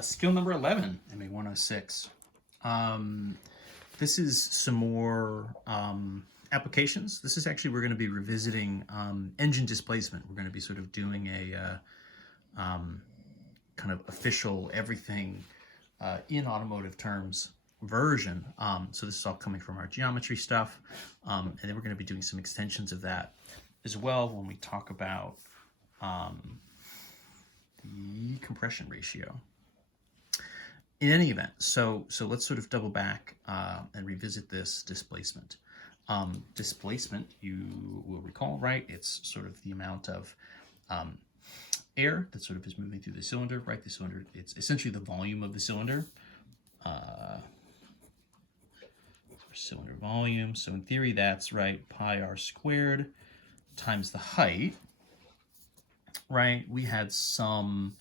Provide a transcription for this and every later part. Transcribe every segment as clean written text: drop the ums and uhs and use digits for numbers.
Skill number 11, MA 106. This is some more applications. This is actually, we're going to be revisiting engine displacement. We're going to be sort of doing a kind of official everything in automotive terms version. So this is all coming from our geometry stuff. And then we're going to be doing some extensions of that as well when we talk about the compression ratio. In any event, so let's sort of double back and revisit this displacement. Displacement, you will recall, right? It's sort of the amount of air that sort of is moving through the cylinder, right? The cylinder, it's essentially the volume of the cylinder. Cylinder volume. So in theory, that's right, pi r squared times the height, right? We had some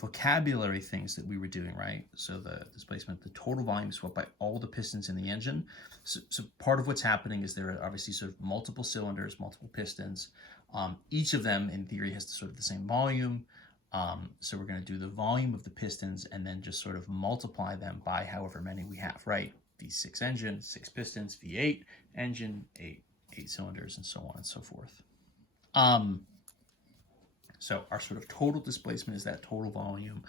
vocabulary things that we were doing, right? So the displacement, the total volume is swept by all the pistons in the engine. So part of what's happening is there are obviously sort of multiple cylinders, multiple pistons. Each of them, in theory, has sort of the same volume. So we're going to do the volume of the pistons and then just sort of multiply them by however many we have, right? V6 engine, 6 pistons, V8 engine, 8 cylinders, and so on and so forth. So our sort of total displacement is that total volume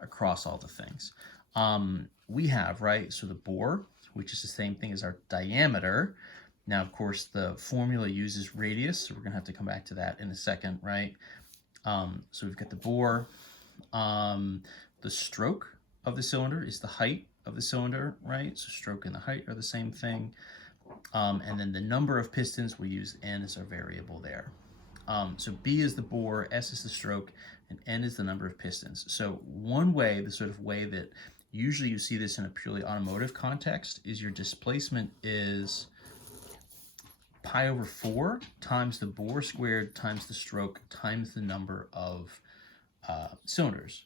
across all the things. We have, right, so the bore, which is the same thing as our diameter. Now, of course, the formula uses radius, so we're going to have to come back to that in a second, right? So we've got the bore. The stroke of the cylinder is the height of the cylinder, right? So stroke and the height are the same thing. And then the number of pistons, we use n as our variable there. So B is the bore, S is the stroke, and N is the number of pistons. So one way, the sort of way that usually you see this in a purely automotive context, is your displacement is pi over 4 times the bore squared times the stroke times the number of cylinders.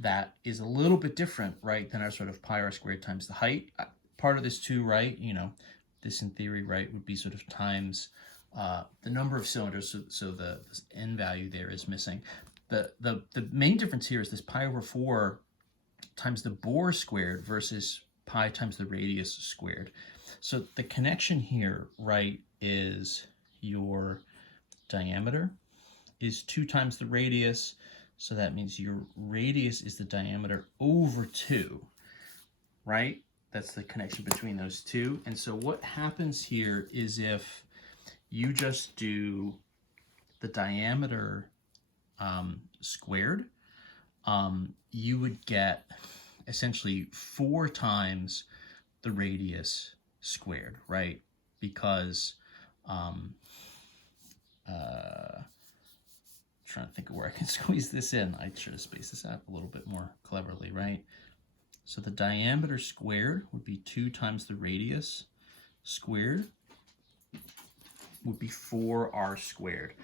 That is a little bit different, right, than our sort of pi r squared times the height. Part of this too, right, you know, this in theory, right, would be sort of times the number of cylinders, so the n value there is missing. The main difference here is this pi over 4 times the bore squared versus pi times the radius squared. So the connection here, right, is your diameter is 2 times the radius. So that means your radius is the diameter over 2, right? That's the connection between those two. And so what happens here is if you just do the diameter squared, you would get essentially 4 times the radius squared, right? Because trying to think of where I can squeeze this in. I should have spaced this out a little bit more cleverly, right? So the diameter squared would be 2 times the radius squared would be 4r squared.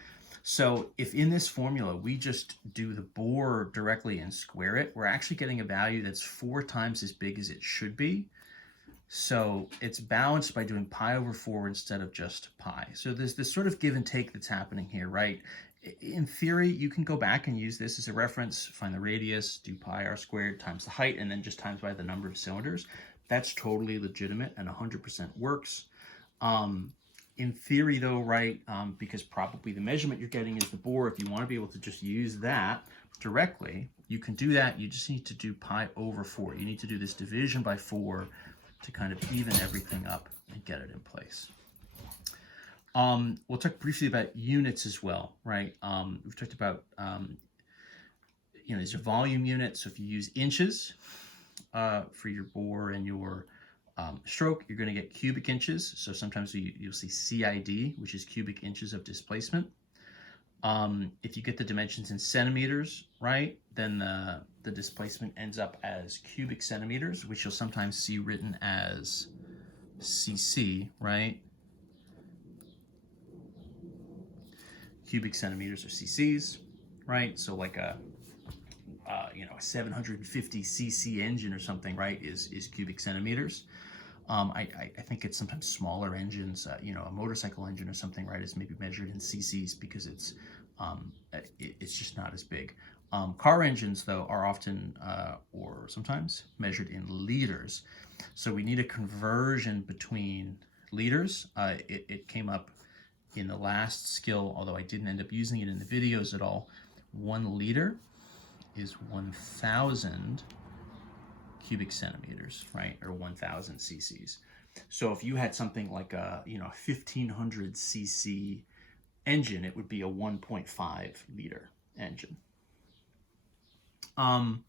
So if in this formula we just do the bore directly and square it, we're actually getting a value that's 4 times as big as it should be. So it's balanced by doing pi over 4 instead of just pi. So there's this sort of give and take that's happening here, right? In theory, you can go back and use this as a reference, find the radius, do pi r squared times the height, and then just times by the number of cylinders. That's totally legitimate and 100% works. In theory, though, right, because probably the measurement you're getting is the bore, if you want to be able to just use that directly, you can do that. You just need to do pi over 4. You need to do this division by 4 to kind of even everything up and get it in place. We'll talk briefly about units as well, right? We've talked about, you know, these are volume units. So if you use inches for your bore and your stroke, you're going to get cubic inches. So sometimes you'll see CID, which is cubic inches of displacement. If you get the dimensions in centimeters, right, then the displacement ends up as cubic centimeters, which you'll sometimes see written as cc, right? Cubic centimeters or cc's, right? So like a you know, a 750 cc engine or something, right, is cubic centimeters. I think it's sometimes smaller engines, you know, a motorcycle engine or something, right, is maybe measured in cc's because it's just not as big. Car engines, though, are often or sometimes measured in liters. So we need a conversion between liters. It came up in the last skill, although I didn't end up using it in the videos at all. 1 liter is 1,000 cubic centimeters, right? Or 1,000 cc's. So if you had something like a 1,500 cc engine, it would be a 1.5 liter engine. I'm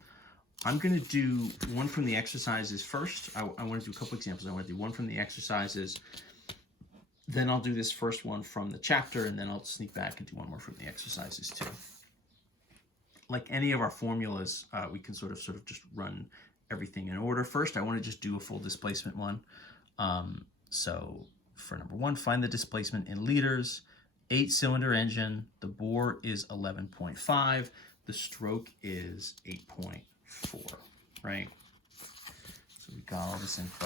going to do one from the exercises first. I want to do a couple examples. I want to do one from the exercises, then I'll do this first one from the chapter, and then I'll sneak back and do one more from the exercises too. Like any of our formulas, we can sort of just run everything in order. First, I want to just do a full displacement one. So for number 1, find the displacement in liters. 8-cylinder engine, the bore is 11.5, the stroke is 8.4, right? So we got all this info.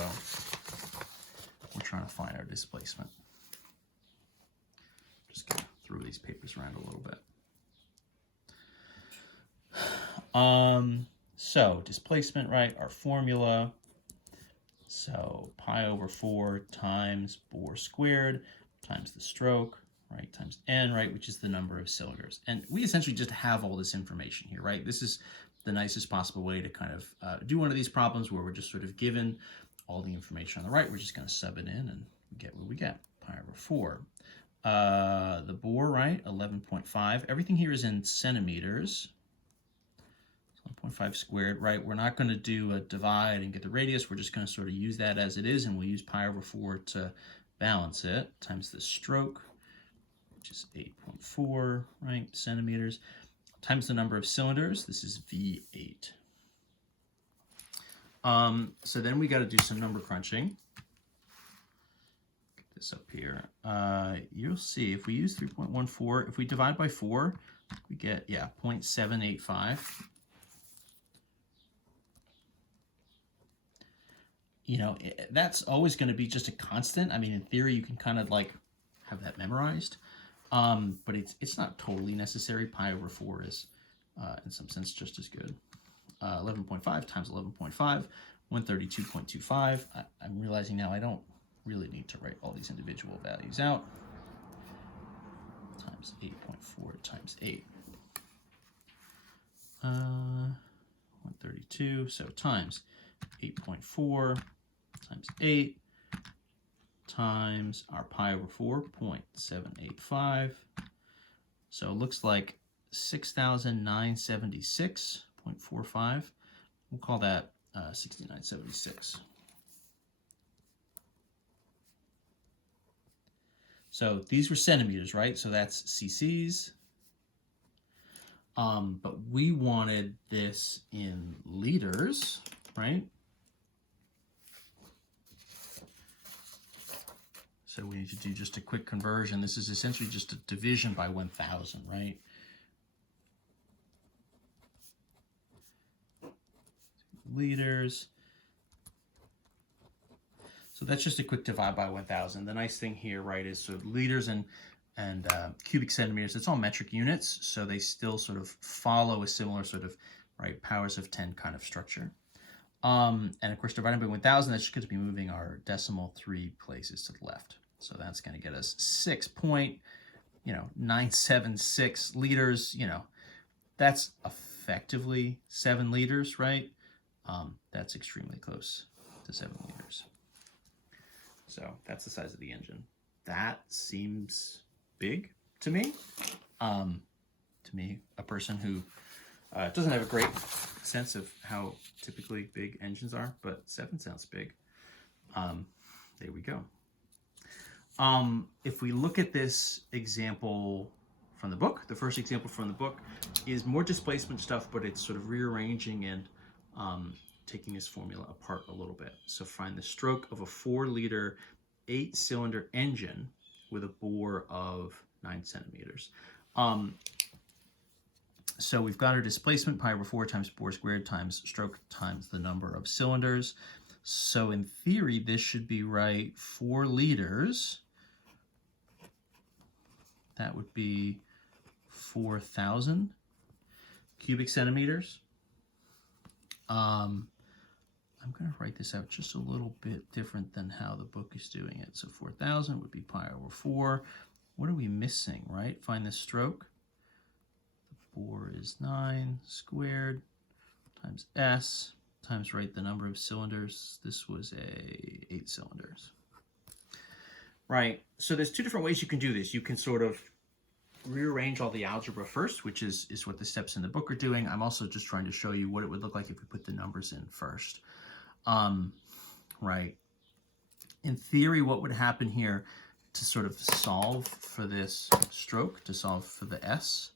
We're trying to find our displacement. Just gonna throw these papers around a little bit. So displacement, right, our formula. So pi over 4 times bore squared times the stroke, right, times n, right, which is the number of cylinders. And we essentially just have all this information here, right? This is the nicest possible way to kind of do one of these problems where we're just sort of given all the information on the right. We're just going to sub it in and get what we get, pi over 4. The bore, right, 11.5. Everything here is in centimeters. 1.5 squared, right? We're not going to do a divide and get the radius. We're just going to sort of use that as it is, and we'll use pi over 4 to balance it, times the stroke, which is 8.4, right, centimeters, times the number of cylinders. This is V8. So then we got to do some number crunching. Get this up here. You'll see if we use 3.14, if we divide by 4, we get, 0.785. That's always going to be just a constant. I mean, in theory, you can kind of like have that memorized, but it's not totally necessary. Pi over 4 is, in some sense, just as good. 11.5 times 11.5, 132.25. I'm realizing now I don't really need to write all these individual values out. Times 8.4 times 8. 132, so times 8.4 times 8 times our pi over 4, 0.785. So it looks like 6,976.45. We'll call that 6976. So these were centimeters, right? So that's cc's. But we wanted this in liters, right? So we need to do just a quick conversion. This is essentially just a division by 1,000, right? Liters. So that's just a quick divide by 1,000. The nice thing here, right, is sort of liters and cubic centimeters. It's all metric units, so they still sort of follow a similar sort of, right, powers of 10 kind of structure. And of course, dividing by 1,000, that's just going to be moving our decimal 3 places to the left. So that's going to get us 6.976 liters. That's effectively 7 liters, right? That's extremely close to 7 liters. So that's the size of the engine. That seems big to me. To me, a person who doesn't have a great sense of how typically big engines are, but 7 sounds big. There we go. If we look at this example from the book, the first example from the book is more displacement stuff, but it's sort of rearranging and taking this formula apart a little bit. So find the stroke of a 4-liter 8-cylinder engine with a bore of 9 centimeters. So we've got our displacement, pi over 4 times bore squared times stroke times the number of cylinders. So in theory, this should be right, 4 liters. That would be 4,000 cubic centimeters. I'm going to write this out just a little bit different than how the book is doing it. So 4,000 would be pi over 4. What are we missing, right? Find the stroke. The bore is 9 squared times S times, right, the number of cylinders. This was 8 cylinders. Right, so there's two different ways you can do this. You can sort of rearrange all the algebra first, which is what the steps in the book are doing. I'm also just trying to show you what it would look like if we put the numbers in first. Right. In theory, what would happen here to sort of solve for this stroke, to solve for the S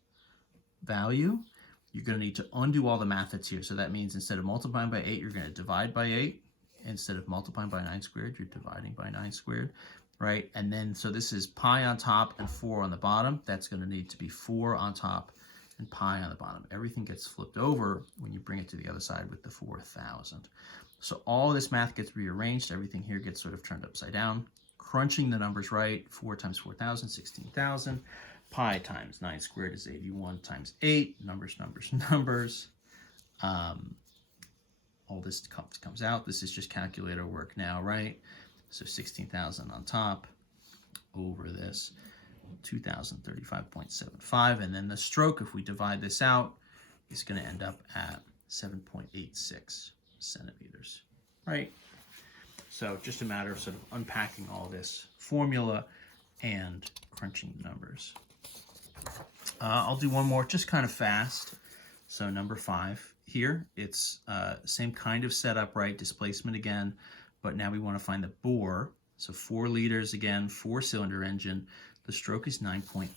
value, you're going to need to undo all the math that's here. So that means instead of multiplying by 8, you're going to divide by 8. Instead of multiplying by 9 squared, you're dividing by 9 squared, right? And then, so this is pi on top and 4 on the bottom. That's going to need to be 4 on top and pi on the bottom. Everything gets flipped over when you bring it to the other side with the 4,000. So all this math gets rearranged. Everything here gets sort of turned upside down. Crunching the numbers right, 4 times 4,000, 16,000. Pi times 9 squared is 81 times 8. Numbers, numbers, numbers. All this comes out. This is just calculator work now, right? So 16,000 on top over this 2,035.75. And then the stroke, if we divide this out, is going to end up at 7.86 centimeters, right? So just a matter of sort of unpacking all this formula and crunching the numbers. I'll do one more just kind of fast. So number 5 here, it's same kind of setup, right? Displacement again, but now we want to find the bore. So 4 liters again, 4-cylinder engine. The stroke is 9.8.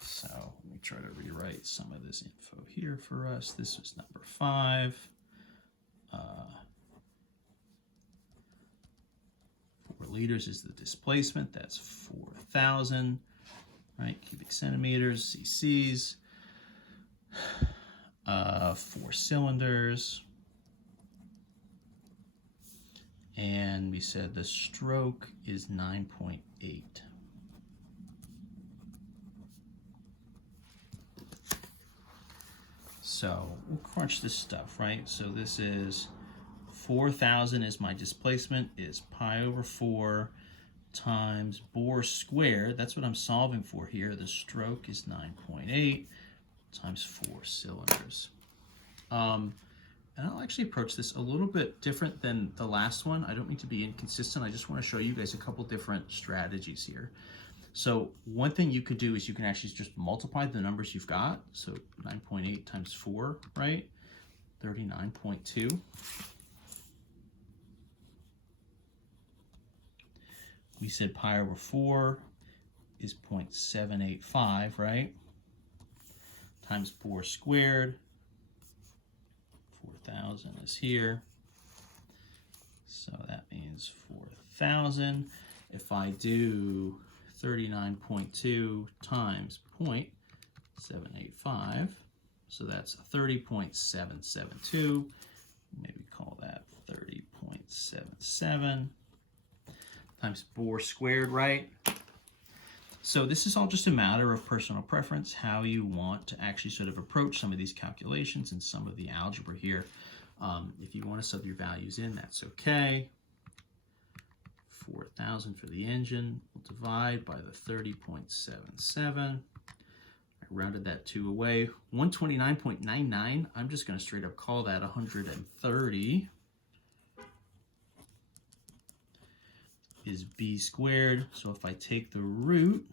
So let me try to rewrite some of this info here for us. This is number 5. 4 liters is the displacement. That's 4,000, right? Cubic centimeters, cc's. 4 cylinders. And we said the stroke is 9.8. So we'll crunch this stuff, right? So this is 4,000 is my displacement, is pi over 4 times bore squared. That's what I'm solving for here. The stroke is 9.8 times 4 cylinders. And I'll actually approach this a little bit different than the last one. I don't mean to be inconsistent. I just want to show you guys a couple different strategies here. So one thing you could do is you can actually just multiply the numbers you've got. So 9.8 times 4, right? 39.2. We said pi over 4 is 0.785, right? Times bore squared. 4,000 is here. So that means 4,000. If I do 39.2 times 0.785, so that's 30.772. Maybe call that 30.77 times bore squared, right? So this is all just a matter of personal preference, how you want to actually sort of approach some of these calculations and some of the algebra here. If you want to sub your values in, that's okay. 4,000 for the engine. We'll divide by the 30.77. I rounded that 2 away. 129.99. I'm just going to straight up call that 130. Is b squared. So if I take the root,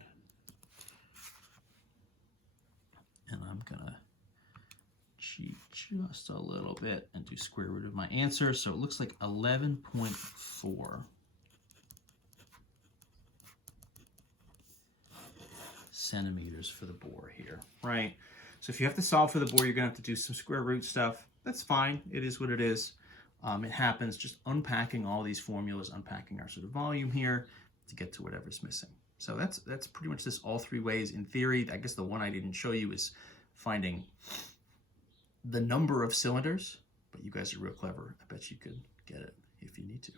and I'm gonna cheat just a little bit and do square root of my answer, so it looks like 11.4 centimeters for the bore here, right? So if you have to solve for the bore, you're gonna have to do some square root stuff. That's fine. It is what it is. It happens, just unpacking all these formulas, unpacking our sort of volume here to get to whatever's missing. So that's pretty much this all 3 ways. In theory, I guess the one I didn't show you is finding the number of cylinders, but you guys are real clever. I bet you could get it if you need to.